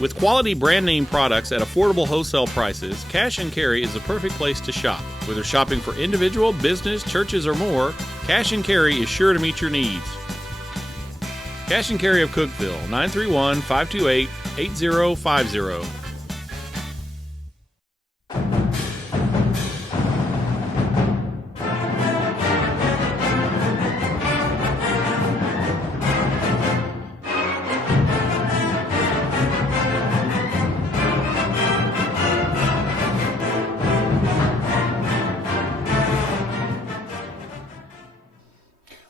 With quality brand name products at affordable wholesale prices, Cash and Carry is the perfect place to shop. Whether shopping for individual, business, churches, or more, Cash and Carry is sure to meet your needs. Cash and Carry of Cookeville, 931-528-8050.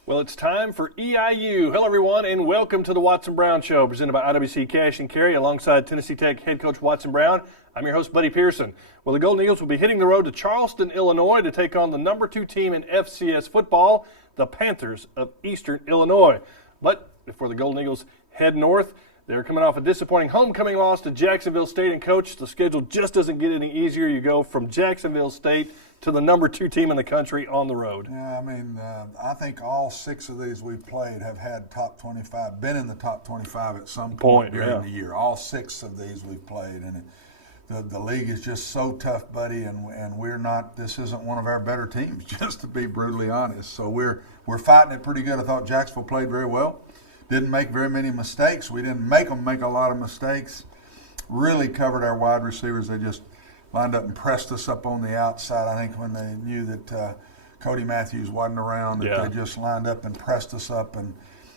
Well, it's time for EIU. Hello, everyone, and welcome to the Watson Brown Show, presented by IWC Cash and Carry, alongside Tennessee Tech head coach Watson Brown. I'm your host, Buddy Pearson. Well, the Golden Eagles will be hitting the road to Charleston, Illinois, to take on the number 2 team in FCS football, the Panthers of Eastern Illinois. But before the Golden Eagles head north, they're coming off a disappointing homecoming loss to Jacksonville State. And, Coach, the schedule just doesn't get any easier. You go from Jacksonville State to the number 2 team in the country on the road. Yeah, I mean, I think all 6 of these we've played have had top 25, been in the top 25 at some point during the year. All 6 of these we've played. And the league is just so tough, buddy, and we're not – this isn't one of our better teams, just to be brutally honest. So we're fighting it pretty good. I thought Jacksonville played very well. Didn't make very many mistakes. We didn't make them make a lot of mistakes. Really covered our wide receivers. They just lined up and pressed us up on the outside. I think when they knew that Cody Matthews wasn't around, that they just lined up and pressed us up and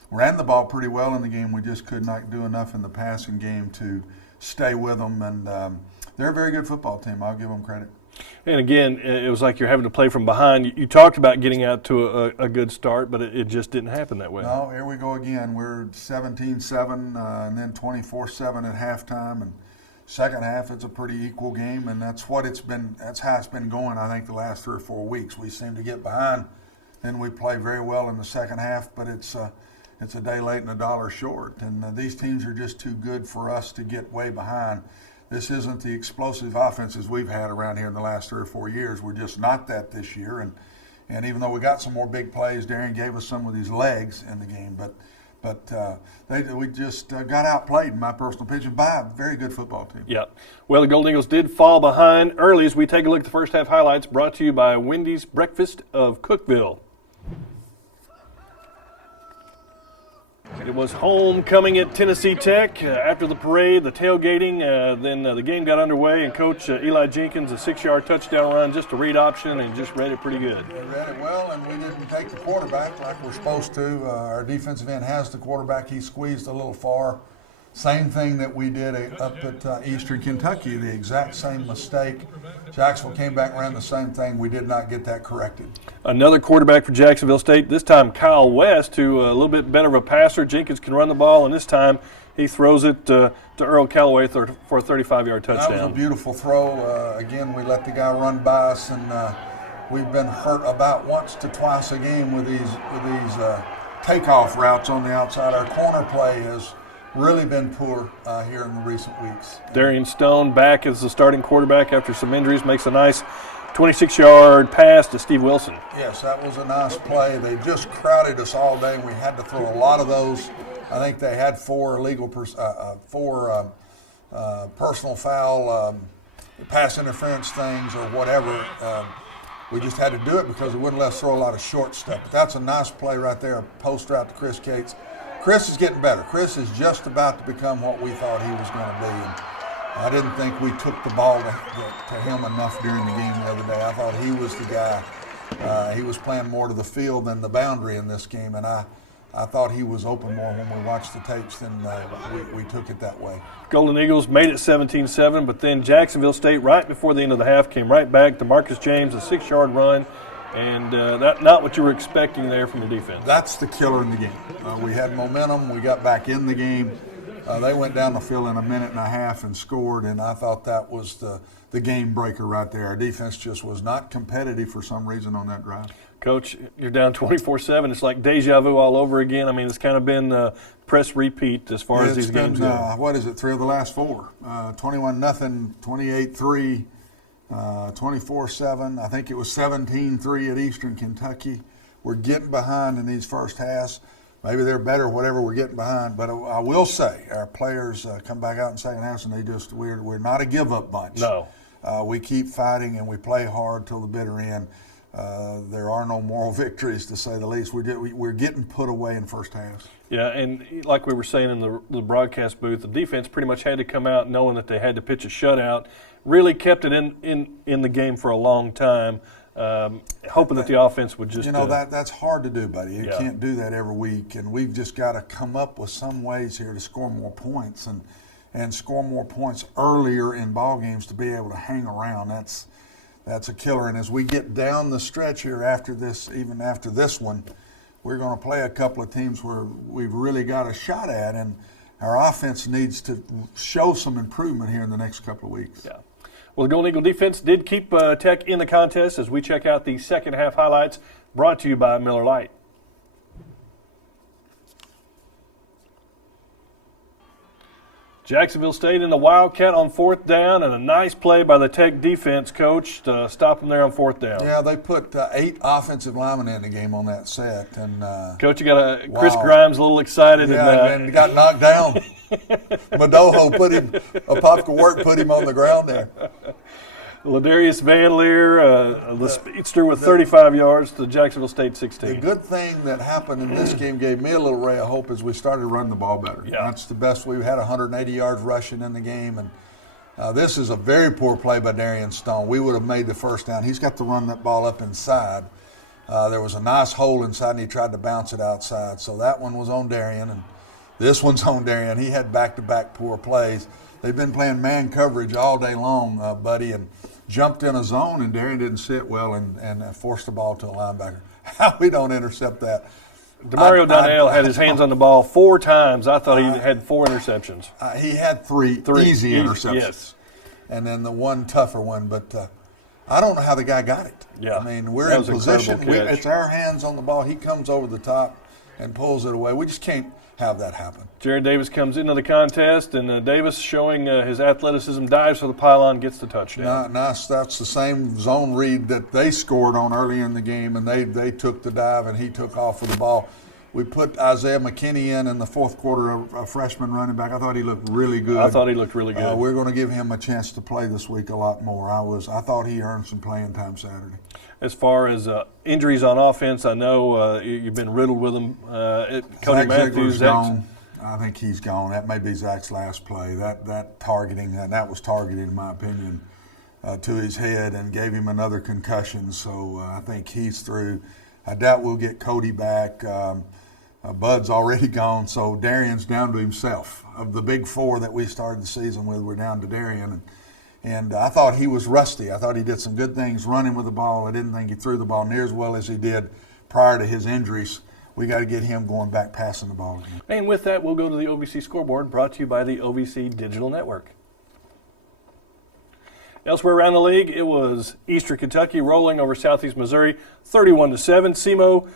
ran the ball pretty well in the game. We just could not do enough in the passing game to stay with them. And they're a very good football team. I'll give them credit. And again, it was like you're having to play from behind. You talked about getting out to a good start, but it just didn't happen that way. No, here we go again. We're 17-7 and then 24-7 at halftime. And second half, it's a pretty equal game, and that's how it's been going, I think, the last 3 or 4 weeks. We seem to get behind, then we play very well in the second half, but it's a day late and a dollar short. And these teams are just too good for us to get way behind. This isn't the explosive offenses we've had around here in the last 3 or 4 years. We're just not that this year. And even though we got some more big plays, Darren gave us some of these legs in the game. But we just got outplayed, in my personal opinion, by a very good football team. Yeah. Well, the Golden Eagles did fall behind early as we take a look at the first half highlights, brought to you by Wendy's Breakfast of Cookeville. It was homecoming at Tennessee Tech. After the parade, the tailgating, then the game got underway, and Coach Eli Jenkins, a 6-yard touchdown run, just a read option, and just read it pretty good. We read it well, and we didn't take the quarterback like we're supposed to. Our defensive end has the quarterback. He squeezed a little far. Same thing that we did up at Eastern Kentucky, the exact same mistake. Jacksonville came back and ran the same thing. We did not get that corrected. Another quarterback for Jacksonville State, this time Kyle West, who a little bit better of a passer. Jenkins can run the ball, and this time he throws it to Earl Callaway for a 35-yard touchdown. That was a beautiful throw. Again, we let the guy run by us, and we've been hurt about once to twice a game with these takeoff routes on the outside. Our corner play has really been poor here in the recent weeks. Darian Stone back as the starting quarterback after some injuries, makes a nice 26-yard pass to Steve Wilson. Yes, that was a nice play. They just crowded us all day, and we had to throw a lot of those. I think they had 4 personal foul, pass interference things or whatever. We just had to do it because it wouldn't let us throw a lot of short stuff. But that's a nice play right there, a post route to Chris Cates. Chris is getting better. Chris is just about to become what we thought he was going to be. And I didn't think we took the ball to him enough during the game the other day. I thought he was the guy. He was playing more to the field than the boundary in this game, and I thought he was open more when we watched the tapes than we took it that way. Golden Eagles made it 17-7, but then Jacksonville State, right before the end of the half, came right back to Marcus James, a 6-yard run. And that not what you were expecting there from the defense. That's the killer in the game. We had momentum. We got back in the game. They went down the field in a minute and a half and scored, and I thought that was the game breaker right there. Our defense just was not competitive for some reason on that drive. Coach, you're down 24-7. It's like deja vu all over again. I mean, it's kind of been press repeat as far as these games go. What is it, 3 of the last 4? 21-0, 28-3. 24-7. I think it was 17-3 at Eastern Kentucky. We're getting behind in these first halves. maybe they're better, whatever we're getting behind. But I will say, our players come back out in second half, and we're not a give-up bunch. No. We keep fighting, and we play hard till the bitter end. There are no moral victories, to say the least. We're getting put away in first half. Yeah, and like we were saying in the broadcast booth, the defense pretty much had to come out knowing that they had to pitch a shutout. Really kept it in the game for a long time, hoping that the offense would just. That's hard to do, buddy. You can't do that every week, and we've just got to come up with some ways here to score more points and score more points earlier in ball games to be able to hang around. That's a killer. And as we get down the stretch here after this, even after this one, we're going to play a couple of teams where we've really got a shot at, and our offense needs to show some improvement here in the next couple of weeks. Yeah. Well, the Golden Eagle defense did keep Tech in the contest as we check out the second half highlights brought to you by Miller Lite. Jacksonville State in the Wildcat on fourth down, and a nice play by the Tech defense coach to stop them there on fourth down. Yeah, they put 8 offensive linemen in the game on that set. And Coach, you got Chris Grimes a little excited. Yeah, and got knocked down. Madoho put him on the ground there. Ladarius Van Leer, the speedster with 35 yards to Jacksonville State 16. The good thing that happened in this game gave me a little ray of hope is we started running the ball better. Yeah. That's the best. We had 180 yards rushing in the game, and this is a very poor play by Darian Stone. We would have made the first down. He's got to run that ball up inside. There was a nice hole inside, and he tried to bounce it outside. So that one was on Darian, and this one's on Darian. He had back-to-back poor plays. They've been playing man coverage all day long, buddy, and jumped in a zone, and Darian didn't sit well and forced the ball to a linebacker. How we don't intercept that. Demario Donnell had his hands on the ball 4 times. I thought he had 4 interceptions. He had three easy interceptions. Yes. And then the one tougher one, but I don't know how the guy got it. Yeah. I mean, we're in position. It's our hands on the ball. He comes over the top and pulls it away. We just can't have that happen. Jared Davis comes into the contest, and Davis, showing his athleticism, dives for the pylon, gets the touchdown. Nice. That's the same zone read that they scored on early in the game, and they took the dive, and he took off with the ball. We put Isaiah McKinney in the fourth quarter, a freshman running back. I thought he looked really good. I thought he looked really good. We're going to give him a chance to play this week a lot more. I thought he earned some playing time Saturday. As far as injuries on offense, I know you've been riddled with them. Cody Matthews, gone. I think he's gone. That may be Zach's last play. That targeting, that was targeted, in my opinion, to his head and gave him another concussion. So I think he's through. I doubt we'll get Cody back. Bud's already gone, so Darian's down to himself. Of the big 4 that we started the season with, we're down to Darian. And I thought he was rusty. I thought he did some good things running with the ball. I didn't think he threw the ball near as well as he did prior to his injuries. We got to get him going back passing the ball again. And with that, we'll go to the OVC scoreboard, brought to you by the OVC Digital Network. Elsewhere around the league, it was Eastern Kentucky rolling over Southeast Missouri, 31-7. SEMO,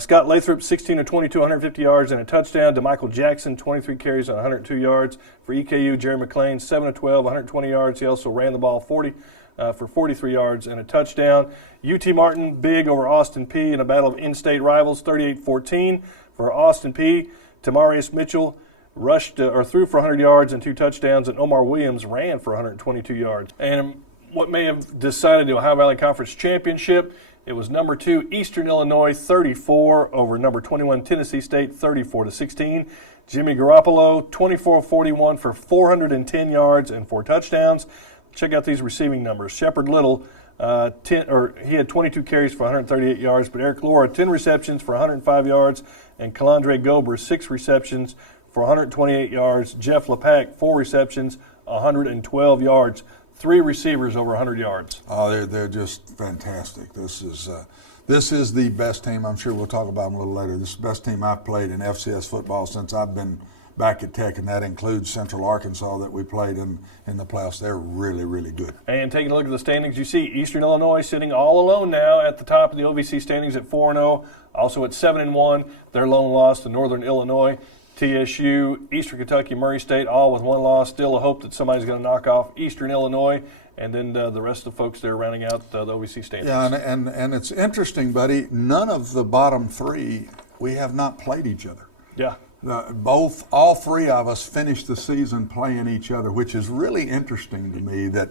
Scott Lathrop, 16 of 22, 150 yards and a touchdown. DeMichael Jackson, 23 carries on 102 yards. For EKU, Jerry McClain, 7 of 12, 120 yards. He also ran the ball for 43 yards and a touchdown. UT Martin, big over Austin P in a battle of in-state rivals, 38-14. For Austin P, Tamarius Mitchell threw for 100 yards and 2 touchdowns, and Omar Williams ran for 122 yards. And what may have decided the Ohio Valley Conference Championship, it was number 2 Eastern Illinois 34 over number 21 Tennessee State 34-16. Jimmy Garoppolo 24-41 for 410 yards and 4 touchdowns. Check out these receiving numbers. Shepard Little, he had 22 carries for 138 yards, but Eric Laura 10 receptions for 105 yards, and Kalandre Gober 6 receptions for 128 yards. Jeff LePack 4 receptions, 112 yards. 3 receivers over 100 yards. Oh, they're just fantastic. This is the best team. I'm sure we'll talk about them a little later. This is the best team I've played in FCS football since I've been back at Tech, and that includes Central Arkansas that we played in the playoffs. They're really, really good. And taking a look at the standings, you see Eastern Illinois sitting all alone now at the top of the OVC standings at 4-0, also at 7-1. Their lone loss to Northern Illinois. TSU, Eastern Kentucky, Murray State, all with 1 loss. Still a hope that somebody's going to knock off Eastern Illinois, and then the rest of the folks there rounding out the OVC standings. Yeah, and it's interesting, buddy. None of the bottom 3, we have not played each other. Yeah. All three of us finished the season playing each other, which is really interesting to me that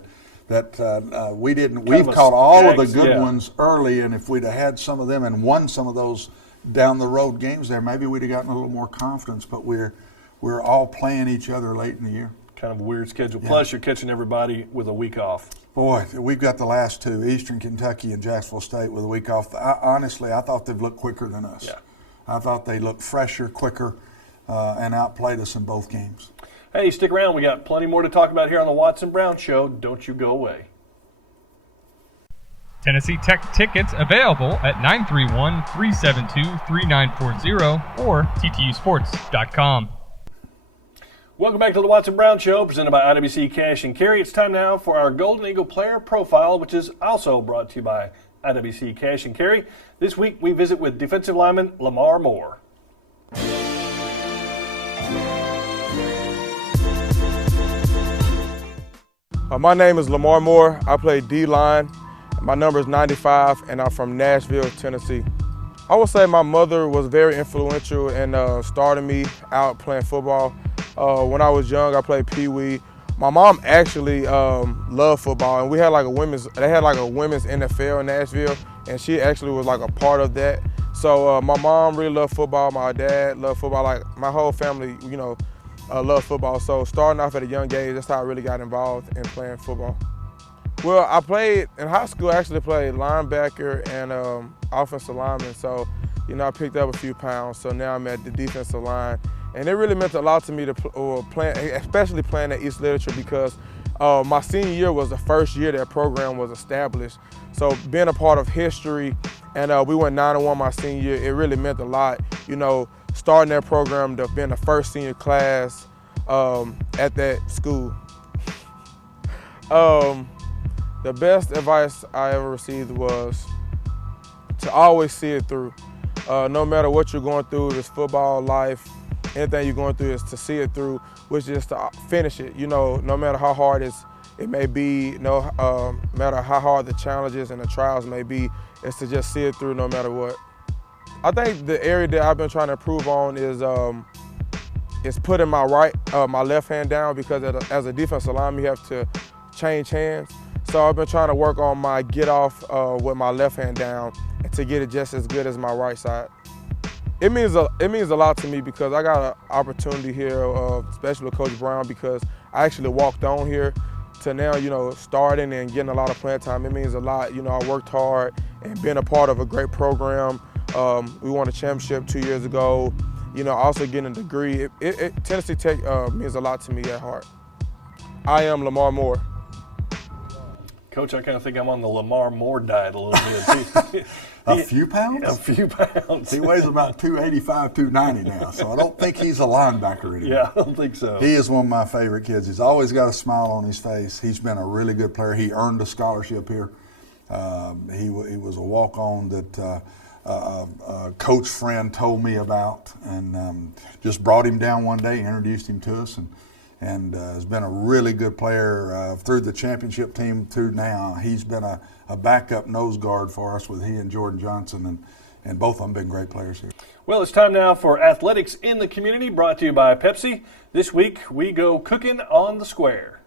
we didn't. We've caught all of the good ones early, and if we'd have had some of them and won some of those down the road games there, maybe we'd have gotten a little more confidence. But we're all playing each other late in the year. Kind of a weird schedule. Yeah. Plus, you're catching everybody with a week off. Boy, we've got the last two, Eastern Kentucky and Jacksonville State, with a week off. Honestly, I thought they've looked quicker than us. Yeah. I thought they looked fresher, quicker, and outplayed us in both games. Hey, stick around. We got plenty more to talk about here on the Watson Brown Show. Don't you go away. Tennessee Tech tickets available at 931-372-3940 or ttusports.com. Welcome back to the Watson Brown Show, presented by IWC Cash and Carry. It's time now for our Golden Eagle Player Profile, which is also brought to you by IWC Cash and Carry. This week we visit with defensive lineman Lamar Moore. My name is Lamar Moore. I play D-line. My number is 95, and I'm from Nashville, Tennessee. I would say my mother was very influential in starting me out playing football. When I was young, I played Pee Wee. My mom actually loved football, and we had like a women's NFL in Nashville, and she actually was like a part of that. So my mom really loved football. My dad loved football. Like my whole family, loved football. So starting off at a young age, that's how I really got involved in playing football. Well, I played in high school. I actually played linebacker and offensive lineman. So, I picked up a few pounds. So now I'm at the defensive line. And it really meant a lot to me to play, especially playing at East Literature, because my senior year was the first year that program was established. So being a part of history, and we went 9-1 my senior year, it really meant a lot. Starting that program, being the first senior class at that school. The best advice I ever received was to always see it through. No matter what you're going through, this football life, anything you're going through, is to see it through, which is to finish it. No matter how hard it may be, no matter how hard the challenges and the trials may be, is to just see it through no matter what. I think the area that I've been trying to improve on is putting my left hand down, because as a defensive lineman, you have to change hands. So I've been trying to work on my get off with my left hand down and to get it just as good as my right side. It means a lot to me, because I got an opportunity here, especially with Coach Brown, because I actually walked on here to now, starting and getting a lot of playing time. It means a lot. I worked hard and being a part of a great program. We won a championship 2 years ago. Also getting a degree. Tennessee Tech means a lot to me at heart. I am Lamar Moore. Coach, I kind of think I'm on the Lamar Moore diet a little bit. A few pounds? A few pounds. He weighs about 285, 290 now, so I don't think he's a linebacker anymore. Yeah, I don't think so. He is one of my favorite kids. He's always got a smile on his face. He's been a really good player. He earned a scholarship here. He was a walk-on that a coach friend told me about, and just brought him down one day, introduced him to us, and has been a really good player through the championship team to now. He's been a backup nose guard for us with he and Jordan Johnson, and both of them been great players here. Well, it's time now for Athletics in the Community, brought to you by Pepsi. This week we go cooking on the square.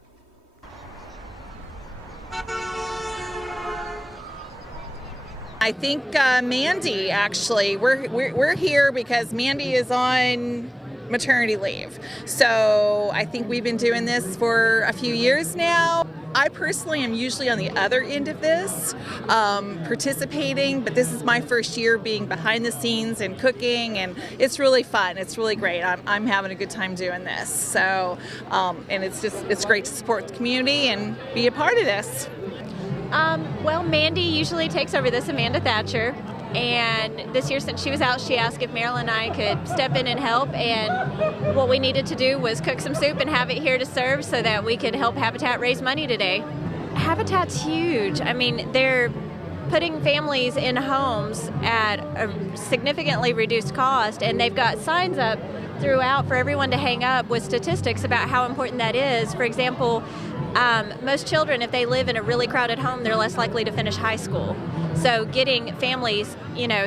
I think Mandy, actually, we're here because Mandy is on maternity leave. So I think we've been doing this for a few years now. I personally am usually on the other end of this, participating, but this is my first year being behind the scenes and cooking, and it's really fun. It's really great. I'm having a good time doing this. So, and it's great to support the community and be a part of this. Well, Mandy usually takes over this, Amanda Thatcher. And this year, since she was out, she asked if Marilyn and I could step in and help. And what we needed to do was cook some soup and have it here to serve so that we could help Habitat raise money today. Habitat's huge. I mean, they're putting families in homes at a significantly reduced cost, and they've got signs up throughout for everyone to hang up with statistics about how important that is. For example, most children, if they live in a really crowded home, they're less likely to finish high school. So getting families,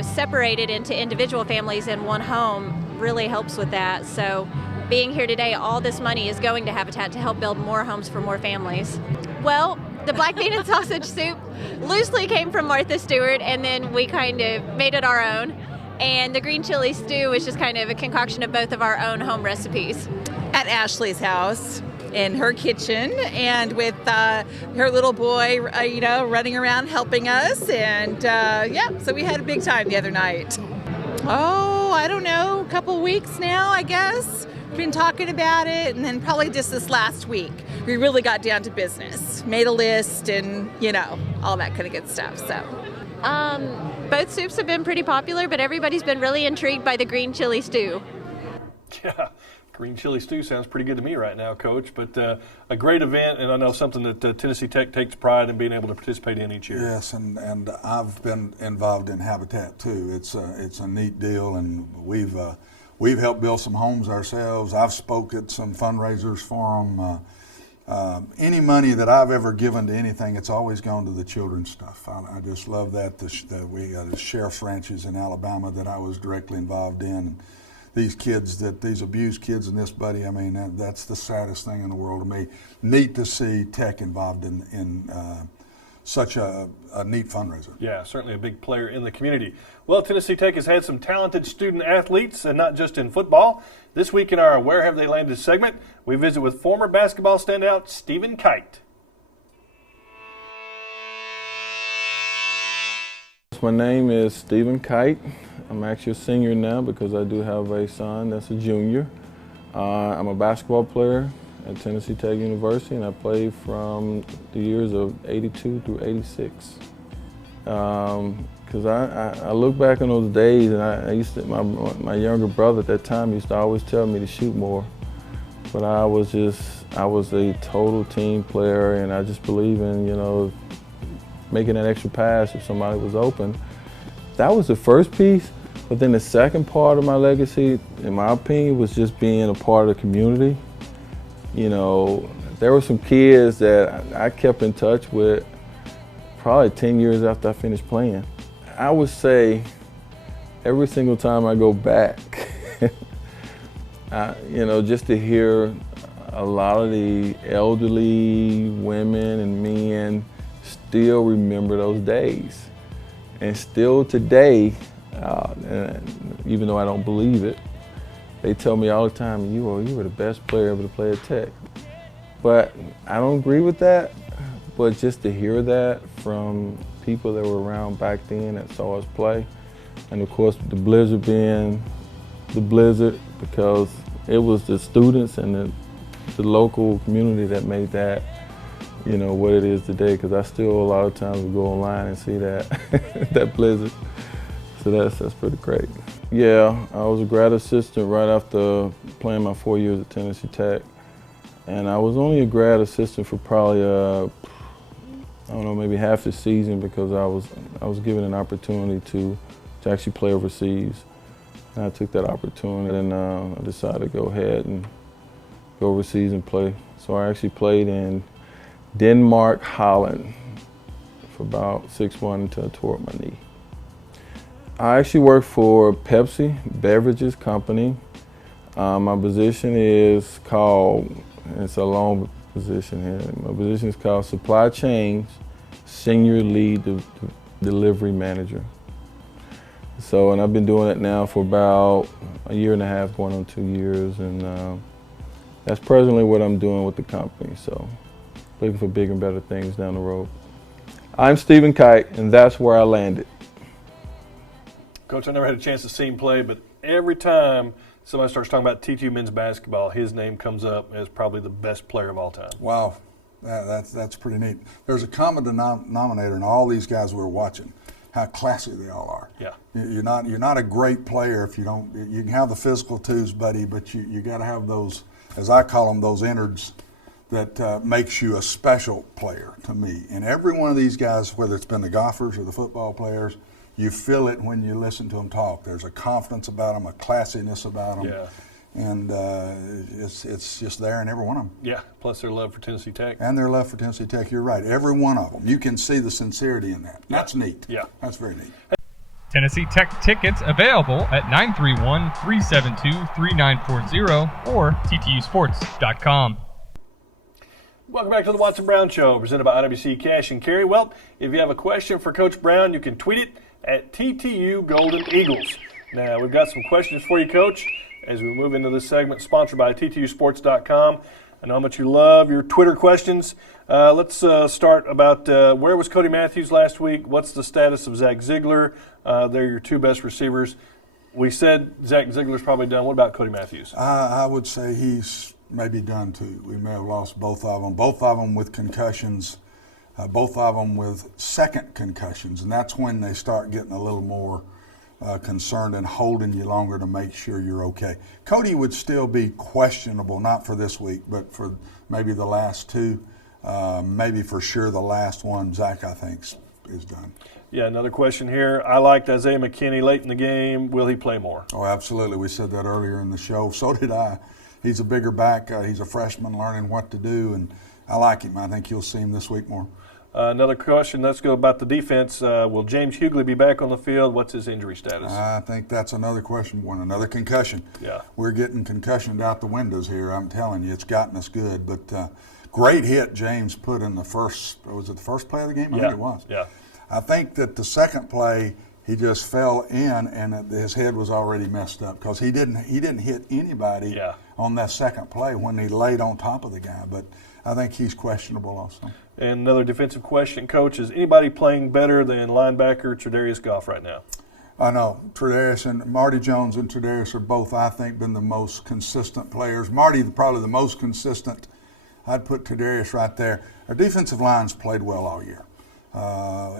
separated into individual families in one home really helps with that. So being here today, all this money is going to Habitat to help build more homes for more families. Well, the black bean and sausage soup loosely came from Martha Stewart, and then we kind of made it our own. And the green chili stew is just kind of a concoction of both of our own home recipes. At Ashley's house, in her kitchen, and with her little boy, running around helping us. And so we had a big time the other night. Oh, I don't know, a couple weeks now, I guess. Been talking about it, and then probably just this last week we really got down to business, made a list, and all that kind of good stuff. So both soups have been pretty popular, but everybody's been really intrigued by the green chili stew. Yeah, green chili stew sounds pretty good to me right now, Coach. But a great event, and I know something that Tennessee Tech takes pride in being able to participate in each year. Yes, and I've been involved in Habitat too. It's a neat deal, and we've helped build some homes ourselves. I've spoke at some fundraisers for them. Any money that I've ever given to anything, it's always gone to the children's stuff. I just love that. We got the sheriff's ranches in Alabama that I was directly involved in. These kids, these abused kids and this, buddy, I mean, that's the saddest thing in the world to me. Neat to see Tech involved in such a neat fundraiser. Yeah, certainly a big player in the community. Well, Tennessee Tech has had some talented student athletes, and not just in football. This week in our Where Have They Landed segment, we visit with former basketball standout Stephen Kite. My name is Stephen Kite. I'm actually a senior now because I do have a son that's a junior. I'm a basketball player at Tennessee Tech University, and I played from the years of '82 through '86. Because I look back on those days, and I used to, my younger brother at that time used to always tell me to shoot more. But I was a total team player, and I just believe in, making that extra pass if somebody was open. That was the first piece, but then the second part of my legacy, in my opinion, was just being a part of the community. There were some kids that I kept in touch with probably 10 years after I finished playing. I would say every single time I go back, just to hear a lot of the elderly women and men still remember those days. And still today, even though I don't believe it, they tell me all the time, you were the best player ever to play at Tech. But I don't agree with that. But just to hear that from people that were around back then that saw us play, and of course the Blizzard being the Blizzard, because it was the students and the local community that made that, what it is today. Because I still a lot of times will go online and see that that Blizzard. So that's pretty great. Yeah, I was a grad assistant right after playing my 4 years at Tennessee Tech, and I was only a grad assistant for probably maybe half the season, because I was given an opportunity to actually play overseas, and I took that opportunity, and I decided to go ahead and go overseas and play. So I actually played in Denmark, Holland for about 6 months until I tore up my knee. I actually work for Pepsi Beverages Company. My position is called, it's a long position here, my position is called Supply Chain Senior Lead Delivery Manager. So, and I've been doing it now for about a year and a half, going on 2 years, and that's presently what I'm doing with the company. So, looking for bigger and better things down the road. I'm Stephen Kite, and that's where I landed. Coach, I never had a chance to see him play, but every time somebody starts talking about T2 men's basketball, his name comes up as probably the best player of all time. Wow, that's pretty neat. There's a common denominator in all these guys we're watching, how classy they all are. Yeah. You're not a great player if you don't. You can have the physical twos, buddy, but you got to have those, as I call them, those innards that makes you a special player to me. And every one of these guys, whether it's been the golfers or the football players, you feel it when you listen to them talk. There's a confidence about them, a classiness about them. Yeah. And it's just there in every one of them. Yeah, plus their love for Tennessee Tech. And their love for Tennessee Tech, you're right. Every one of them. You can see the sincerity in that. That's neat. Yeah. That's very neat. Tennessee Tech tickets available at 931-372-3940 or ttusports.com. Welcome back to the Watson Brown Show, presented by IWC Cash and Carry. Well, if you have a question for Coach Brown, you can tweet it at TTU Golden Eagles. Now, we've got some questions for you, Coach, as we move into this segment sponsored by ttusports.com. I know how much you love your Twitter questions. Let's start about where was Cody Matthews last week? What's the status of Zach Ziegler? They're your two best receivers. We said Zach Ziegler's probably done. What about Cody Matthews? I would say he's maybe done too. We may have lost both of them with concussions, both of them with second concussions, and that's when they start getting a little more concerned and holding you longer to make sure you're okay. Cody would still be questionable, not for this week, but for maybe the last two, maybe for sure the last one. Zach, I think, is done. Yeah, another question here. I liked Isaiah McKinney late in the game. Will he play more? Oh, absolutely. We said that earlier in the show. So did I. He's a bigger back. He's a freshman learning what to do, and I like him. I think you'll see him this week more. Another question. Let's go about the defense. Will James Hughley be back on the field? What's his injury status? I think that's another question. Another concussion. Yeah. We're getting concussioned out the windows here. I'm telling you, it's gotten us good. But great hit James put in the first. Was it the first play of the game? I think it was. Yeah. I think that the second play, he just fell in and his head was already messed up because he didn't hit anybody on that second play when he laid on top of the guy. But I think he's questionable also. And another defensive question, Coach, is anybody playing better than linebacker Tredarius Goff right now? I know. Tredarius and Marty Jones and Tredarius are both, I think, been the most consistent players. Marty probably the most consistent. I'd put Tredarius right there. Our defensive line's played well all year.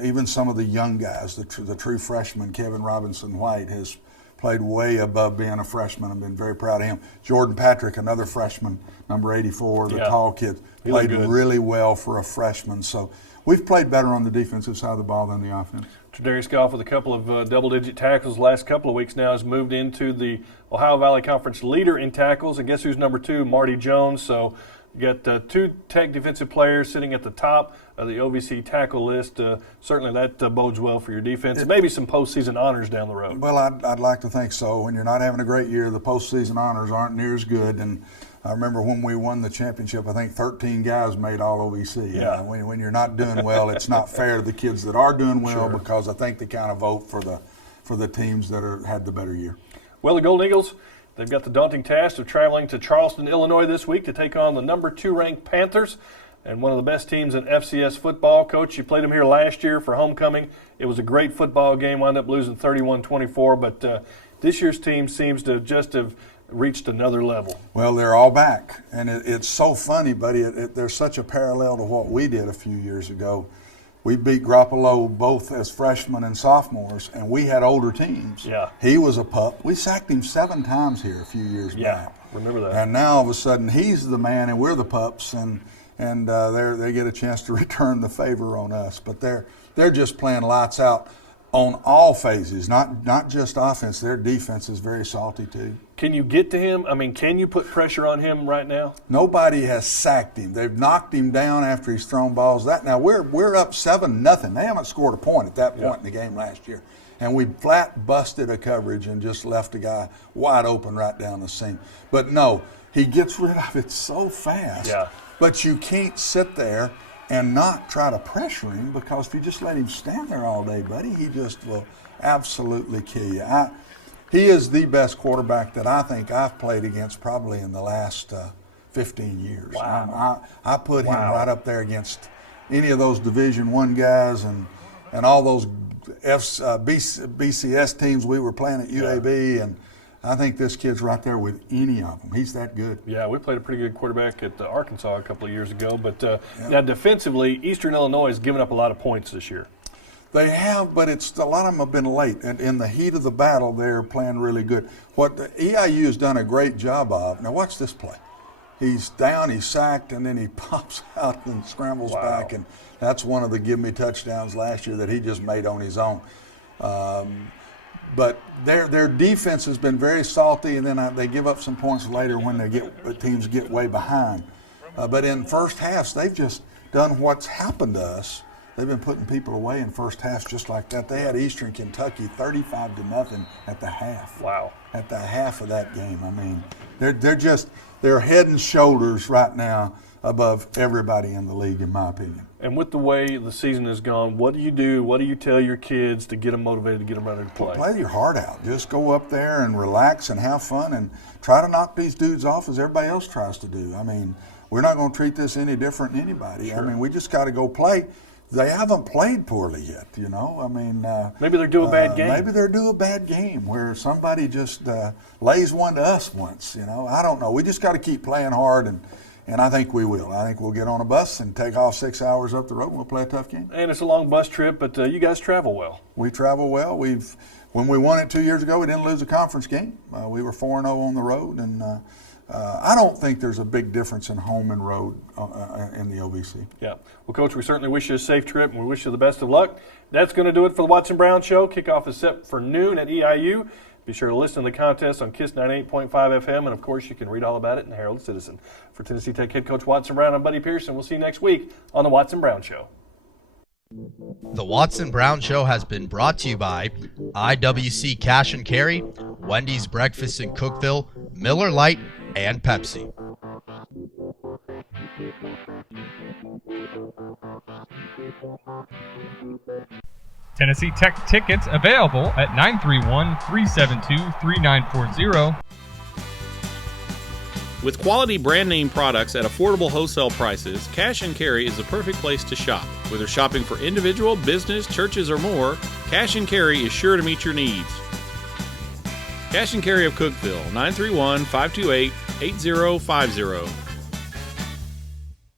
Even some of the young guys, the true freshman, Kevin Robinson-White, has played way above being a freshman. I've been very proud of him. Jordan Patrick, another freshman, number 84, the tall kid, played really well for a freshman. So we've played better on the defensive side of the ball than the offense. Tredarius Goff, with a couple of double-digit tackles the last couple of weeks now, has moved into the Ohio Valley Conference leader in tackles. And guess who's number 2? Marty Jones. So you got two Tech defensive players sitting at the top of the OVC tackle list. Certainly that bodes well for your defense. Maybe some postseason honors down the road. Well, I'd like to think so. When you're not having a great year, the postseason honors aren't near as good. And I remember when we won the championship, I think 13 guys made all OVC. Yeah. When you're not doing well, it's not fair to the kids that are doing well because I think they kind of vote for the teams that had the better year. Well, the Golden Eagles, they've got the daunting task of traveling to Charleston, Illinois this week to take on the number 2 ranked Panthers and one of the best teams in FCS football. Coach, you played them here last year for homecoming. It was a great football game, wound up losing 31-24, but this year's team seems to just have reached another level. Well, they're all back, and it's so funny, buddy. There's such a parallel to what we did a few years ago. We beat Garoppolo both as freshmen and sophomores, and we had older teams. Yeah. He was a pup. We sacked him 7 times here a few years back. Remember that. And now all of a sudden he's the man and we're the pups, and they get a chance to return the favor on us. But they're just playing lights out on all phases, not just offense. Their defense is very salty too. Can you get to him? I mean, can you put pressure on him right now? Nobody has sacked him. They've knocked him down after he's thrown balls. Now we're up 7-0. They haven't scored a point at that point in the game last year. And we flat busted a coverage and just left a guy wide open right down the seam. But no, he gets rid of it so fast. Yeah. But you can't sit there and not try to pressure him, because if you just let him stand there all day, buddy, he just will absolutely kill you. He is the best quarterback that I think I've played against probably in the last 15 years. Wow. I put him right up there against any of those Division I guys and all those BCS teams we were playing at UAB, and I think this kid's right there with any of them. He's that good. Yeah, we played a pretty good quarterback at Arkansas a couple of years ago. But now defensively, Eastern Illinois has given up a lot of points this year. They have, but a lot of them have been late. And in the heat of the battle, they're playing really good. What the EIU has done a great job of, now watch this play. He's down, he's sacked, and then he pops out and scrambles back. And that's one of the give-me touchdowns last year that he just made on his own. But their defense has been very salty, and then they give up some points later when teams get way behind. But in first halves, they've just done what's happened to us. They've been putting people away in first halves just like that. They had Eastern Kentucky 35-0 at the half. Wow. At the half of that game. I mean, they're head and shoulders right now above everybody in the league, in my opinion. And with the way the season has gone, what do you do? What do you tell your kids to get them motivated, to get them ready to play? Play your heart out. Just go up there and relax and have fun and try to knock these dudes off as everybody else tries to do. I mean, we're not going to treat this any different than anybody. Sure. I mean, we just got to go play. They haven't played poorly yet, you know. I mean, maybe they're due a bad game. Maybe they're due a bad game where somebody just lays one to us once, you know. I don't know. We just got to keep playing hard, and I think we will. I think we'll get on a bus and take off 6 hours up the road and we'll play a tough game. And it's a long bus trip, but you guys travel well. We travel well. When we won it 2 years ago, we didn't lose a conference game. We were 4-0 on the road, and I don't think there's a big difference in home and road in the OVC. Yeah. Well, Coach, we certainly wish you a safe trip, and we wish you the best of luck. That's going to do it for the Watson Brown Show. Kickoff is set for noon at EIU. Be sure to listen to the contest on KISS 98.5 FM, and, of course, you can read all about it in the Herald-Citizen. For Tennessee Tech head coach Watson Brown, I'm Buddy Pearson. We'll see you next week on the Watson Brown Show. The Watson Brown Show has been brought to you by IWC Cash and Carry, Wendy's Breakfast in Cookeville, Miller Lite, and Pepsi. Tennessee Tech tickets available at 931-372-3940. With quality brand name products at affordable wholesale prices, Cash and Carry is the perfect place to shop. Whether shopping for individual, business, churches, or more, Cash and Carry is sure to meet your needs. Cash and Carry of Cookeville, 931-528-8050.